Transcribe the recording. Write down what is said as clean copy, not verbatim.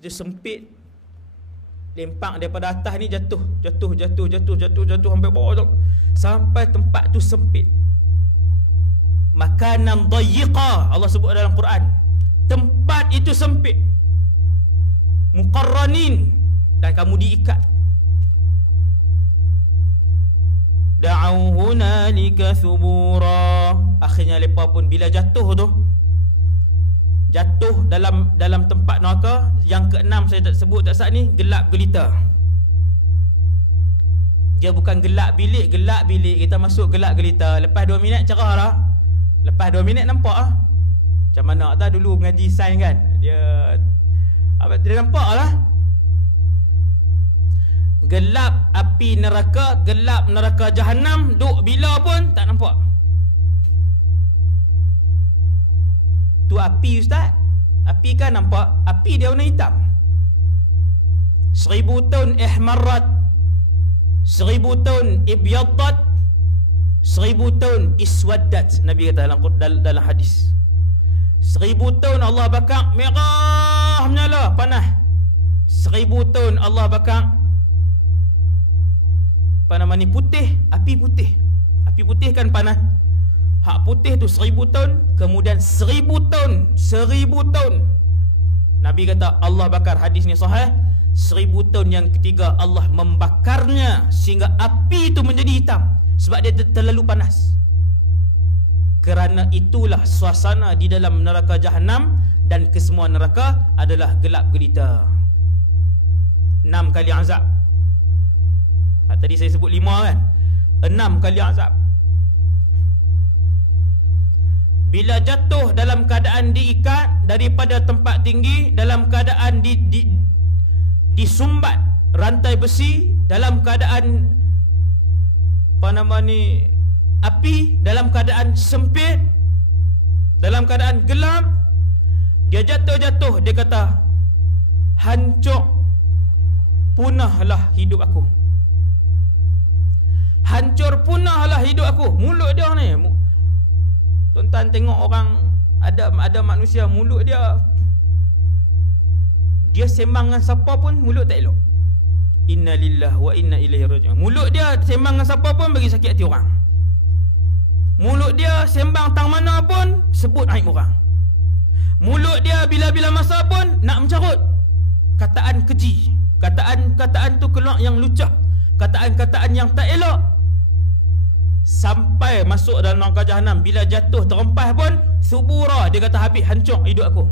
dia sempit, lempak daripada atas ni jatuh sampai bawah tu, sampai tempat tu sempit. Makanan dayyiqa, Allah sebut dalam Quran, tempat itu sempit. Muqarranin, dan kamu diikat. Da'u hunalika thubura, akhirnya mereka pun bila jatuh dalam tempat neraka. Yang keenam saya tak sebut tak saat ni, gelap gelita. Dia bukan gelap bilik kita masuk gelap gelita. Lepas 2 minit cerah lah, lepas 2 minit nampak lah. Macam mana tak dulu mengaji sains kan, dia nampak lah. Gelap api neraka, gelap neraka Jahannam, duk bila pun tak nampak. Tu api ustaz, api kan nampak, api dia warna hitam. 1000 tahun ihmarrat, 1000 tahun ibyaddat, 1000 tahun iswaddat. Nabi kata dalam hadis, 1000 tahun Allah bakar, merah menyala, panas. 1000 tahun Allah bakar, apa nama ni, putih, api putih. Api putih kan panas. Hak putih tu 1000 tahun, kemudian 1000 tahun, 1000 tahun. Nabi kata Allah bakar, hadis ni sahih. 1000 tahun yang ketiga Allah membakarnya sehingga api itu menjadi hitam, sebab dia terlalu panas. Kerana itulah suasana di dalam neraka Jahannam, dan kesemua neraka adalah gelap gelita. 6 kali azab. Tadi saya sebut 5 kan, 6 kali azab. Bila jatuh dalam keadaan diikat daripada tempat tinggi, dalam keadaan disumbat rantai besi, dalam keadaan apa nama ni, api, dalam keadaan sempit, dalam keadaan gelap, dia jatuh, dia kata, hancur punahlah hidup aku, hancur punahlah hidup aku. Mulut dia ni, tuan-tuan tengok orang, ada manusia mulut dia sembang dengan siapa pun mulut tak elok. Inna lillahi wa inna ilaihi raji'un. Mulut dia sembang dengan siapa pun bagi sakit hati orang. Mulut dia sembang tang mana pun sebut aib orang. Mulut dia bila-bila masa pun nak mencarut kataan keji, kataan tu keluar yang lucah, kataan-kataan yang tak elok, sampai masuk dalam neraka Jahannam. Bila jatuh terempas pun subura, dia kata habis, hancur hidup aku.